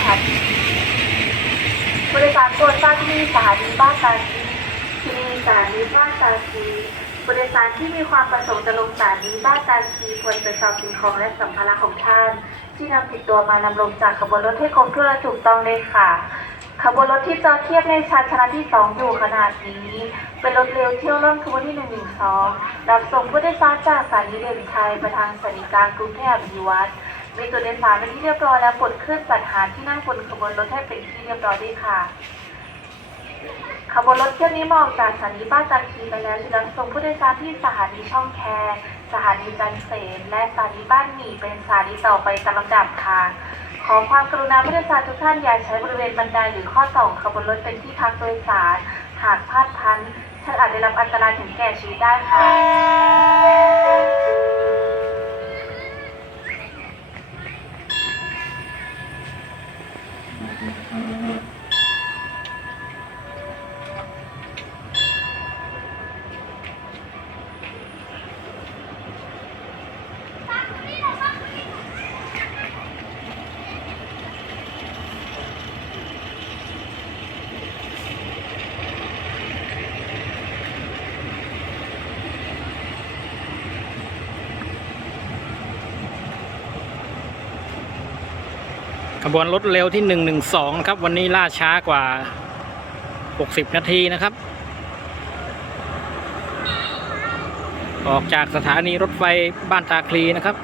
ะคะบริการโปรดทราบที่สถานีบ้านตาชีที่นีสถานีบ้านตาชีบริการที่มีความประสงค์จะลงสถานีบ้านตาชีควรตรวจสสิ่งของและสัมภาระของท่าน ที่นำติดตัวมานำลงจากขบวนรถให้ครบถ้วนและถูกต้องเลยค่ะขบวนรถที่จอเทียบในชานชนะที่สองอยู่ขนาดนี้ เป็นรถเร็วเที่ยวเริ่มขบวนที่ห112รับส่งผู้โดยสารจากสถานีเด่นชัยไปทางสถานีกลางกรุงเทพอภิวัตร มีตัวโดยสารเป็นที่เรียบร้อยแล้วปลดเครื่องจัดหาที่นั่งบนขบวนรถให้เป็นที่เรียบร้อยด้วยค่ะ ขบวนรถเที่ยวนี้มาออกจากสถานีบ้านตาคีไปแล้วจะนำส่งผู้โดยสารที่สถานีช่องแคสถานีจันเสนและสถานีบ้านหมี่เป็นสถานีต่อไปตามลำดับค่ะ ขอความกรุณาผู้โดยสารทุกท่านอย่าใช้บริเวณบันไดหรือข้อต่อของขบวนรถเป็นที่พักโดยสาร หากพลาดพลั้งท่านอาจได้รับอันตรายถึงแก่ชีวิตได้ค่ะ ขบวนรถเร็วที่ 112นะครับ วันนี้ล่าช้ากว่า 60 นาทีนะครับ ออกจากสถานีรถไฟบ้านตาคลีนะครับ